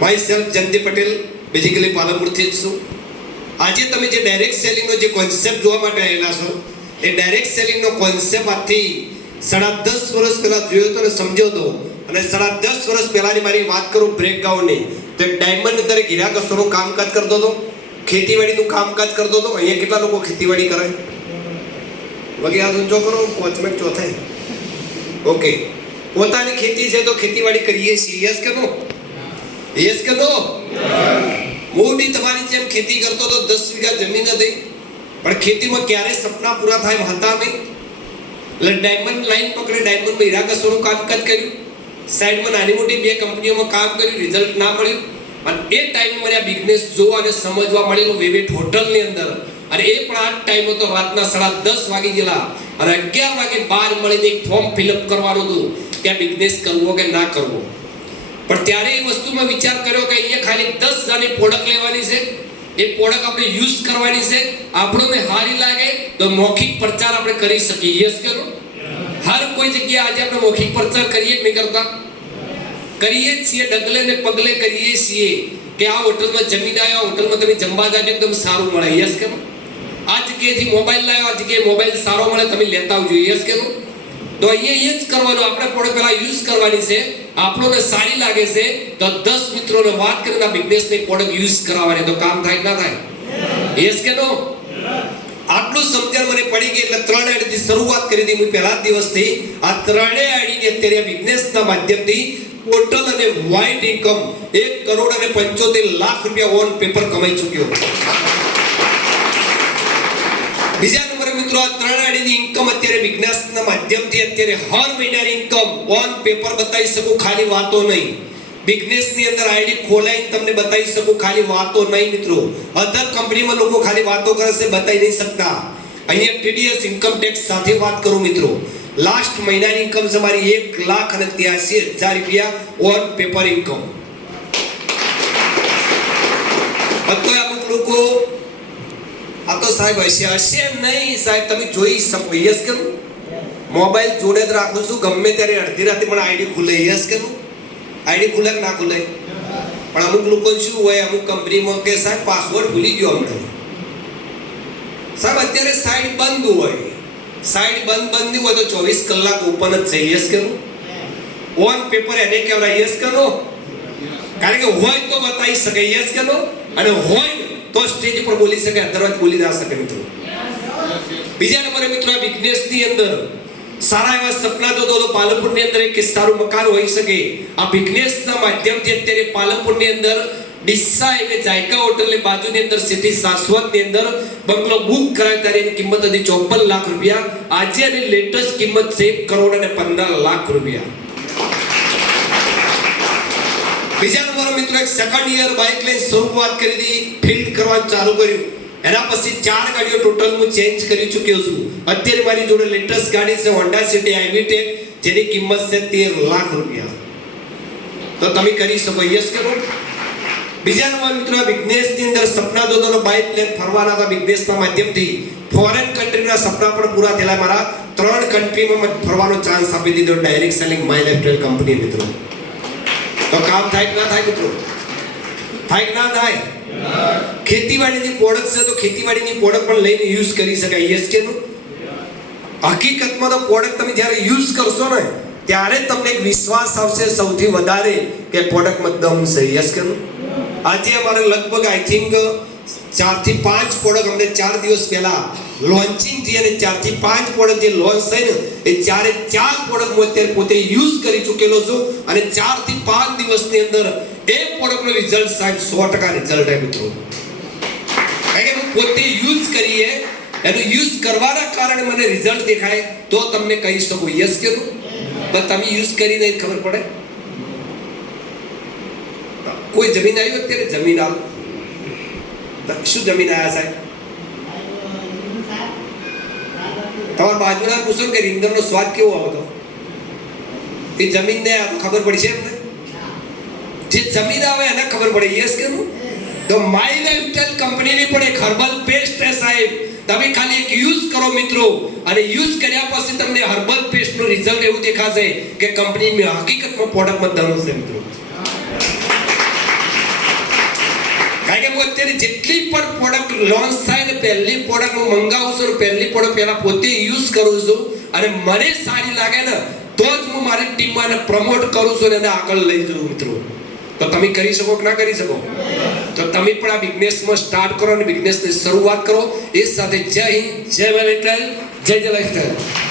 My self Jayanti Patel basically પાલનપુરથી જ છું. આજે તમે જે ડાયરેક્ટ સેલિંગનો જે કોન્સેપ્ટ જોવા માટે આવેલા છો, એ ડાયરેક્ટ સેલિંગનો કોન્સેપ્ટ આજથી સાડા દસ વર્ષ પહેલાં જોયો હતો અને સમજ્યો હતો અને સાડા દસ વર્ષ પહેલાંની મારી વાત કરું બ્રેકગ્રાઉન્ડની તો એક ડાયમંડ અંદર હીરા કસોનું કામકાજ કરતો હતો. ખેતીવાડીનું કામકાજ કરતો હતો. અહીંયા કેટલા લોકો ખેતીવાડી કરે? વગે આ જો કરો કોચમેન્ટ ચોથાઈ ઓકે પોતાની ખેતી છે તો ખેતીવાડી કરીએ છીએ. યસ કે નો યસ કે નો હું બી તમારી જેમ ખેતી કરતો તો દસ વીઘા જમીન હતી. પણ ખેતીમાં ક્યારે સપના પૂરા થાય હતા નહીં. એટલે ડાયમંડ લાઈન પકડે ડાયમંડ હીરા કસોનું કામકાજ કર્યું. સાઈડમાં નાની મોટી બે કંપનીઓમાં કામ કર્યું રિઝલ્ટ ના મળ્યું. અને એ ટાઈમ મને આ બિઝનેસ જોવા અને સમજવા મળેલું વેવેટ હોટલની અંદર. અને એ પણ આ ટાઈમ હતો રાતના સાડા દસ વાગી ગયેલા. અને અગિયાર વાગે બહાર મળીને એક ફોર્મ ફિલઅપ કરવાનું હતું કે આ બિઝનેસ કરવો કે ના કરવો. પણ ત્યારે એ વસ્તુમાં વિચાર કર્યો કે અહીંયા ખાલી દસ હજારની પ્રોડક્ટ લેવાની છે. એ પ્રોડક્ટ આપણે યુઝ કરવાની છે. આપણને હારી લાગે તો મૌખિક પ્રચાર આપણે કરી શકીએ. યસ કરો હર કોઈ જગ્યાએ આજે આપણે મૌખિક પ્રચાર કરીએ કે નહીં કરતા? કરીએ જ છીએ, ડગલે ને પગલે કરીએ છીએ કે આ હોટલમાં જમીન આવ્યો આ હોટલમાં તમે જમવા જાજો એકદમ સારું મળે. યસ કરો આ જગ્યાએથી મોબાઈલ લાવ્યો આ જગ્યાએ મોબાઈલ સારો મળે, તમે લેતા આવજો. યસ કરો તો અહીંયા એ જ કરવાનું. આપણે પ્રોડક્ટ પહેલાં યુઝ કરવાની છે. આપણોને સારી લાગે છે તો દસ મિત્રોને વાત કરીને બિઝનેસની પ્રોડક્ટ યુઝ કરાવવાની. તો કામ થાય ના થાય? યસ કે નો આટલું સમજણ મને પડી ગઈ એટલે ત્રણ આઈડીથી શરૂઆત કરી હતી. હું પહેલા દિવસથી આ ત્રણેય આઈડીની અત્યારે બિઝનેસના માધ્યમથી ટોટલ અને વાઇટ ઇન્કમ એક કરોડ અને પંચોતેર લાખ રૂપિયા ઓન પેપર કમાઈ ચૂક્યો. બીજા મિત્રો, આ ત્રણ આડીની ઇન્કમ અત્યારે બિઝનેસના માધ્યમથી અત્યારે હર મહિનાની ઇન્કમ ઓન પેપર બતાવી શકું ખાલી વાતો નહીં. બિઝનેસની અંદર આઈડી ખોલાઈને તમને બતાવી શકું ખાલી વાતો નહીં, મિત્રો. અધર કંપનીમાં લોકો ખાલી વાતો કરે છે, બતાવી નહીં શકતા. અહીંયા ટીડીએસ ઇન્કમ ટેક્સ સાથે વાત કરું, મિત્રો. લાસ્ટ મહિનાની ઇન્કમ છે મારી એક લાખ અને ત્યાસી હજાર રૂપિયા ઓન પેપર ઇન્કમ અત્યારે તો સાહેબ હશે. હશે નહીં. સાહેબ, તમે જોઈ શકો, યસ કરું. મોબાઈલ જોડે જ રાખું છું. ગમે ત્યારે અડધી રાતે પણ આઈડી ખુલે, યસ કરું. આઈડી ખુલે ના ખુલે? પણ અમુક લોકો શું હોય, અમુક કંપનીમાં કે સાહેબ પાસવર્ડ ભૂલી ગયો અમને સાહેબ, અત્યારે સાઈડ બંધ હોય. સાઈડ બંધ બંધ હોય તો ચોવીસ કલાક ઓપન જ છે, યસ કરું. ઓન પેપર એને કહેવાય યસ કરો? કારણ કે હોય તો બતાવી શકે યસ કરો? અને હોય તો સ્ટેજ પર બોલી શકે અધરવાઇઝ બોલી ના શકે મિત્રો. બીજા નંબરે મિત્રો આ બિઝનેસની અંદર સારા એવા સપના તો તો પાલનપુરની અંદર એક સારું મકાન હોઈ શકે. આ બિઝનેસના માધ્યમથી અત્યારે પાલનપુરની અંદર ડિસ્સા એટલે જાયકા હોટલની બાજુની અંદર સિટી શાશ્વતની અંદર બંગલો બુક કરાય ત્યારે એની કિંમત હતી ચોપન લાખ રૂપિયા. આજે એની લેટેસ્ટ કિંમત છે એક કરોડ અને પંદર લાખ રૂપિયા. બીજા નંબર મિત્રો એક સેકન્ડ યર બાઇક લઈ શરૂઆત કરી હતી ફિલ્ડ કરવાનું ચાલુ કર્યું. એના પછી ચાર ગાડીઓ ટોટલ હું ચેન્જ કરી ચૂક્યો છું. અત્યારે મારી જોડે લેટેસ્ટ ગાડી છે હોન્ડા સિટી આઈવીટેક જેની કિંમત છે તેર લાખ રૂપિયા. તો તમે કરી શકો યસ કરો બીજા નંબર મિત્રો બિઝનેસની અંદર સપના જોતોનો બાઇક લઈને ફરવાના હતા બિઝનેસના માધ્યમથી. ફોરેન કન્ટ્રીના સપના પણ પૂરા થયેલા મારા ત્રણ કન્ટ્રીમાં ફરવાનો ચાન્સ આપી દીધો direct selling my lifestyle company મિત્રો. તો કામ થાય ના થાય મિત્રો? થાય ના થાય? ખેતીવાડીની પ્રોડક્ટ છે તો ખેતીવાડીની પ્રોડક્ટ પણ લઈને યુઝ કરી શકાય. યસ કે હકીકતમાં તો પ્રોડક્ટ તમે જ્યારે યુઝ કરશો ને, ત્યારે તમને એક વિશ્વાસ આવશે સૌથી વધારે કે પ્રોડક્ટમાં દમ છે. યસ કે આજે અમારે લગભગ આઈ થિંક ચારથી પાંચ પ્રોડક્ટ અમને ચાર દિવસ પહેલા લોન્ચિંગ અને ચારથી પાંચ પ્રોડક્ટ જે લોન્ચ થઈ ને એ ચારે ચાર પ્રોડક્ટ હું અત્યારે પોતે યુઝ કરી ચૂકેલો છું અને ચારથી પાંચ દિવસની અંદર એ પ્રોડક્ટનું રિઝલ્ટ સાહેબ સો ટકા રિઝલ્ટ હે મિત્રો. કારણ કે હું પોતે યુઝ કરીએ, એનું યુઝ કરવાના કારણે મને રિઝલ્ટ દેખાય, તો તમને કહી શકું. યસ કે? પણ તમે યુઝ કરીને નહીં ખબર પડે? કોઈ જમીન આવ્યું અત્યારે? જમીન આવ શું જમીન આવ્યા સાહેબ? તમારા બાજુના પૂછો કે રીંગણનો સ્વાદ કેવો આવતો એ જમીનને ખબર પડી છે એમને? જે જમીન આવે એને ખબર પડે યસ કે નું તો માય લાઇફસ્ટાઈલ કંપનીની પણ એક હર્બલ પેસ્ટ છે સાહેબ. તમે ખાલી એક યુઝ કરો મિત્રો. અને યુઝ કર્યા પછી તમને હર્બલ પેસ્ટનું રિઝલ્ટ એવું દેખાશે કે કંપનીની હકીકતમાં પ્રોડક્ટમાં દમ છે મિત્રો. હું અત્યારે જેટલી પણ પ્રોડક્ટ લોન્ચ થાય ને પહેલી પ્રોડક્ટ હું મંગાવું છું પહેલી પ્રોડક્ટ પહેલા પોતે યુઝ કરું છું અને મને સારી લાગે ને, તો જ હું મારી ટીમમાં એને પ્રમોટ કરું છું અને આગળ લઈ જઉં મિત્રો. તો તમે કરી શકો કે ના કરી શકો? તો તમે પણ આ બિઝનેસમાં સ્ટાર્ટ કરો અને બિઝનેસની શરૂઆત કરો. એ સાથે જય હિન્દ, જય વેલેન્ટાઇન જય જય લાઈફ